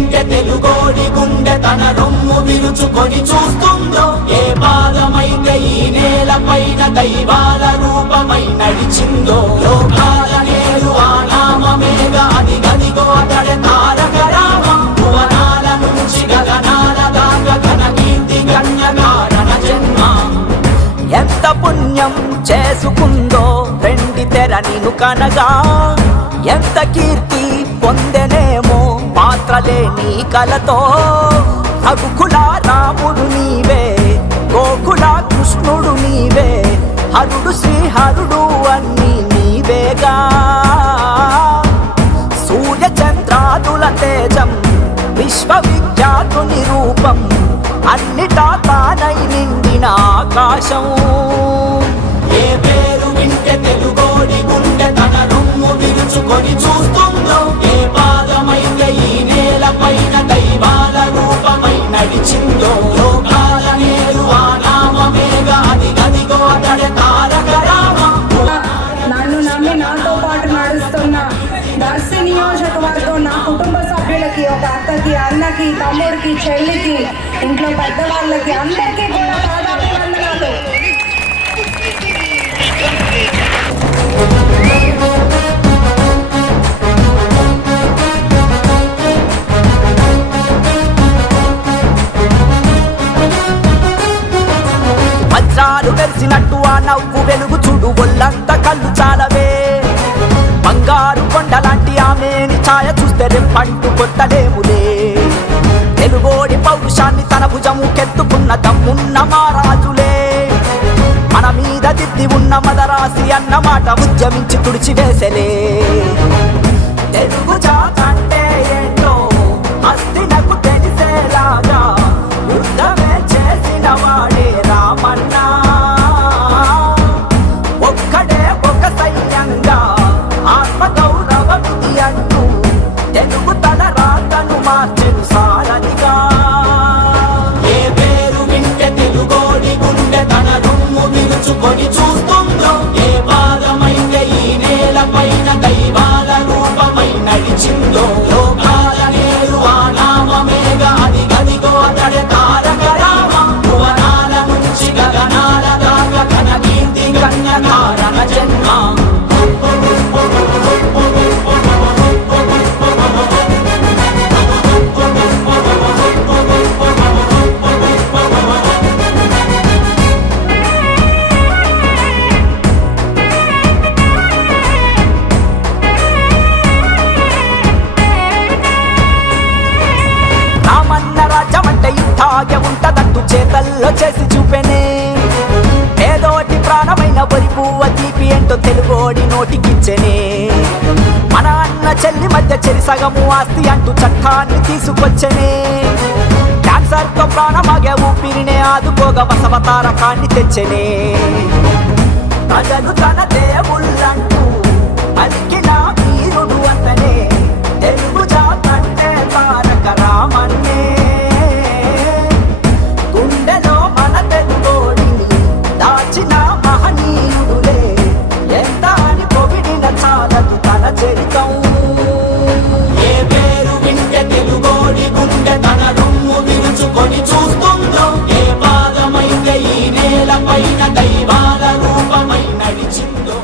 వింటే తెలుగోడి గుండె తన రొమ్ము విరుచుకొని చూస్తుందో, ఏ పాదమైతే ఈ నేల పైన దైవాల రూపమై నడిచిందో, లోకాల నేలు ఆ నామమేగా అది గదిగో అతడే తారక రామం. భువనాల నుంచి గగనాల దాకా ఘన కీర్తి గణ్య కారణ జన్మ. ఎంత పుణ్యం చేసుకుందో వెండి తెర నిన్ను కనగా, ఎంత కీర్తి పొందెనేమో పాత్రలేని కలతో. రఘుకుల రాముడు నీవే, గోకుల కృష్ణుడు నీవే, హరుడు శ్రీహరుడు అన్నీ నీవేగా. సూర్య చంద్రాదుల తేజం విశ్వవిఖ్యాతుని రూపం, అన్నిటా తానై నిండిన ఆకాశం. ఏ పేరు వింటే తెలుగోడి గుండె తన రొమ్ము విరుచుకొని చూస్తుందో, ఏ పాదమైతే ఈ నేల పైన దైవాల రూపమై నడిచిందో, లోకాల నేలు ఆ నామమేగా అది గదిగో అతడే తారక రామం. నన్ను నమ్మి నాతో పాటు నడుస్తున్న దర్శి నియోజకవర్గం నా కుటుంబ సభ్యులకి, ఒక అక్కకి, అన్నకి, తమ్ముడికి, చెల్లికి, ఇంట్లో పెద్దవాళ్ళకి అందరికీ కూడా పాదాభివందనాలు. వజ్రాలు వెలిసినట్టు ఆ నవ్వు వెలుగు చూడు, ఒళ్ళంత కళ్ళు చాలవే. బంగారు కొండలాంటి ఆమెని ఛాయ చూస్తే రెప్పంటూ కొట్టలేములే. తెలుగోడి పౌరుషాన్ని తన భుజము కెత్తుకున్న దమ్మున్న మారాజులే. మన మీద దిద్ది ఉన్న మదరాసి అన్నమాట ఉద్యమించి తుడిచివేసలే. తెలుగు జాతంటే ఏంటో హస్తినకు తెలిసేలాగా యుద్ధమే చేసిన వాడే రామన్న. ఒక్కడే ఒక సైన్యంగా ఆత్మగౌరవమిది అంటూ తెలుగు తల రాతను మార్చెను సారథిగా. ఏ పేరు వింటే తెలుగోడి గుండె తన రొమ్ము విరుచుకొని చూస్తుందో, ఏ పాదమైతే ఈ నేల పైన దైవాల రూపమై నడిచిందో, లోకాల నేలు ఆ నామమేగా అది గదిగో అతడే తారక రామం. భువనాల నుంచి గగనాల దాకా ఘన కీర్తి గణ్య కారణ జన్మ. రామన్న రాజ్యమంటే ఇట్టాగే ఉంటదంటూ చేతల్లో చేసి చూపెనే. ఏదోటి ప్రాణమైన వరి పువ్వ తీపి ఏంటో తెలుగోడి నోటికిచ్చెనే. మన అన్న చెల్లి మధ్య చెరి సగము ఆస్తి అంటూ చట్టాన్ని తీసుకొచ్చనే. క్యాన్సర్తో ప్రాణమాగే ఊపిరినే ఆదుకోగా బసవతారకాన్ని తెచ్చనే. ప్రజలు తన దేవుళ్ళంటూ పలికి